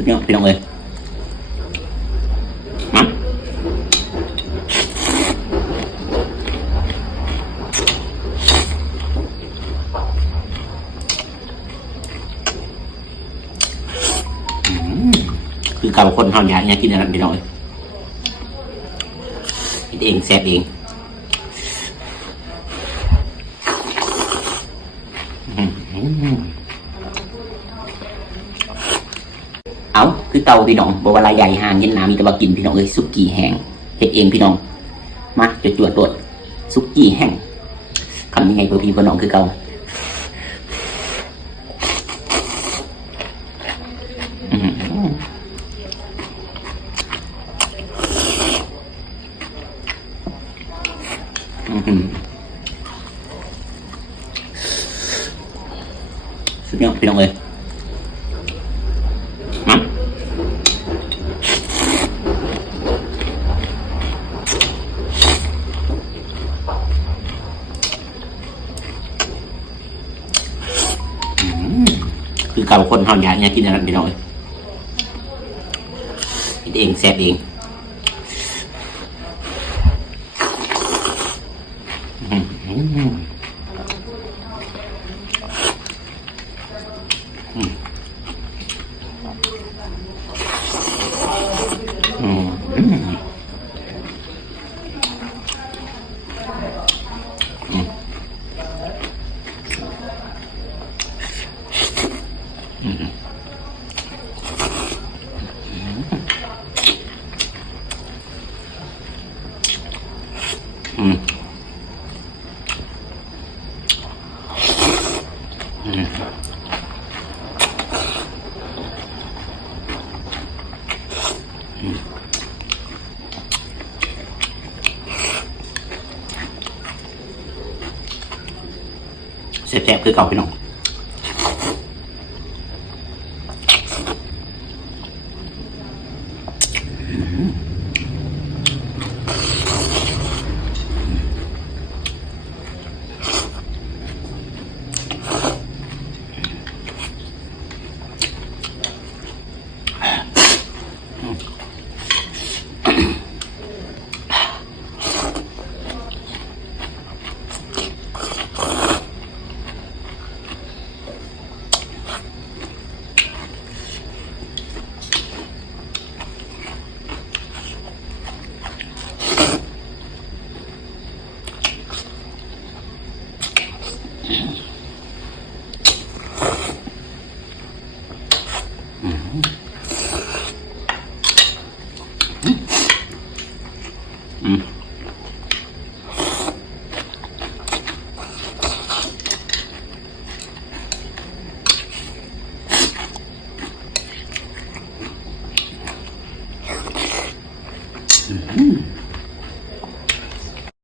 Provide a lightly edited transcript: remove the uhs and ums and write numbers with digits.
สุดยอดพี่น้องเลยคือกับคนเขาอยากกินอะไรพี่น้องเลยกินเองแซ่บเองเอาคือเตาพี่น้องบอกว่าลายใหญ่ห่างเย็นหนามีแต่ว่ากินพี่น้องเลยสุกี้แห้งเฮ็ดเองพี่น้องมาจะจวดตรวจสุกี้แห้งคำยังไงเพื่อพี่พี่น้องคือเก่าสุดยอดพี่น้องเลยคือกับคนเขาอยากกินอะไรพี่น้องเลยกินเองแซ่บเองแซ่บๆคือเก่าพี่น้อง